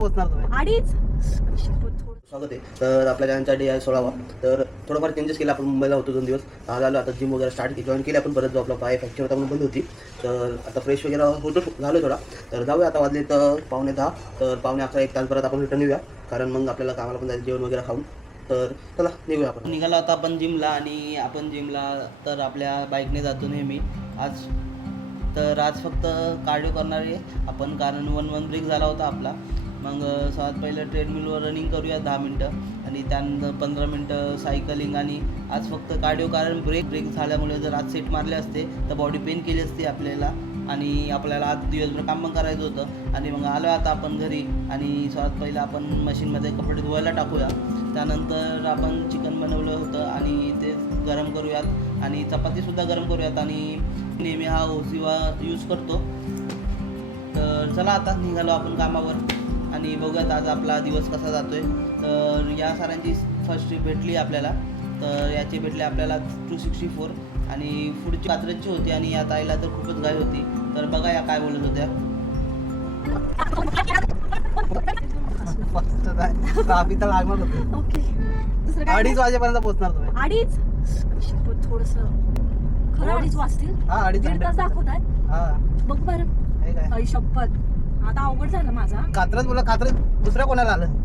पोहोचणार तुम्ही अडीच. स्वागत आहे. तर आपल्या चॅनलचा डे आहे 16वा. तर थोडंफार चेंजेस केले. आपण मुंबईला होतो 2 दिवस, आज आलो. आता जिम वगैरे स्टार्ट जॉईन केली आपण. परत जॉबला पाय फ्रॅक्चर होता म्हणून बंद होती. तर आता फ्रेश वगैरे होतो झालो थोडा. तर जाऊया आता, वाजले तर 9:45. तर 9:45 1 तास परत आपण रिटर्न येऊया, कारण मग आपल्याला कामाला पण जायचं, जेवण वगैरे खाऊन. तर चला निघूया आपण. निघालो आता आपण जिमला. आणि आपण जिमला तर आपल्या बाईकने जातो नेहमी. आज फक्त कार्डिओ करणार आहे आपण, कारण 1-1 ब्रेक झाला होता आपला. मग सर्वात पहिलं ट्रेडमिलवर रनिंग करूया 10 मिनटं, आणि त्यानंतर 15 मिनटं सायकलिंग. आणि आज फक्त कार्डिओ, कारण ब्रेक झाल्यामुळे जर आज सेट मारले असते तर बॉडी पेन केली असती आपल्याला, आणि आपल्याला आज दिवसभर काम पण करायचं होतं. आणि मग आलो आता आपण घरी. आणि सर्वात पहिलं आपण मशीनमध्ये कपडे धुवायला टाकूया. त्यानंतर आपण चिकन बनवलं होतं आणि ते गरम करूयात, आणि चपातीसुद्धा गरम करूयात. आणि नेहमी हा ओसिवा यूज करतो. तर चला आता निघालो आपण कामावर, आणि बघूयात आज आपला दिवस कसा जातो आहे. तर या साऱ्यांची फर्स्ट ट्रिप भेटली आपल्याला. तर याची भेटली आपल्याला 264, आणि पुढची कात्रजची होती. आणि या ताईला तर खूपच घाई होती. तर बघा या काय बोलत होत्या. ट्राफिक तर लागणार होतं. ओके, दुसरं काय? 2:30 वाजेपर्यंत पोहोचणार तुम्ही. अडीच. थोडस खरं 2:30 वाजतील. हा 2:30 दीड तास दाखवत आहे. हा बघ बरं. हे काय आई शपथ, आता अवघड झालं माझा. कात्रज बोला, कात्रज दुसऱ्या कोणाला आलं.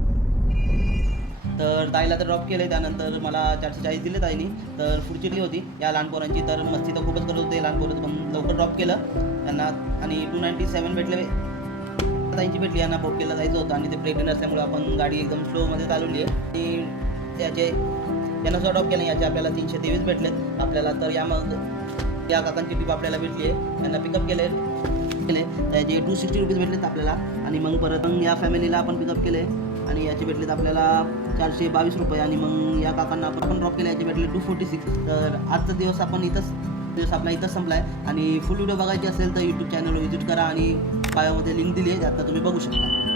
तर ताईला तर ड्रॉप केलं. त्यानंतर मला 440 दिले ताईनी. तर पुढची टी होती या लहान पोरांची. तर मस्ती तर खूपच करत होते लहान पोरं, पण लवकर ड्रॉप केलं त्यांना. आणि 297 भेटले ताईंची भेटली. यांना बोटकेला जायचं होतं, आणि ते प्रेग्नेंट असल्यामुळे आपण गाडी एकदम स्लोमध्ये चालवली आहे. आणि त्याचे यांना सुद्धा ड्रॉप केलं. याचे आपल्याला 323 भेटलेत आपल्याला. तर या काकांची टीप आपल्याला भेटली आहे. त्यांना पिकअप केले. त्याचे 260 रुपीज भेटलेत आपल्याला. आणि मग परत या फॅमिलीला आपण पिकअप केले, आणि याचे भेटलेत आपल्याला 422 रुपये. आणि मग या काकांना आपण ड्रॉप केले, याचे भेटले 246. तर आजचा दिवस आपला इथंच संपला आहे. आणि फुल व्हिडिओ बघायची असेल तर यूट्यूब चॅनलवर व्हिजिट करा, आणि बायोमध्ये लिंक दिली आहे, त्यात तुम्ही बघू शकता.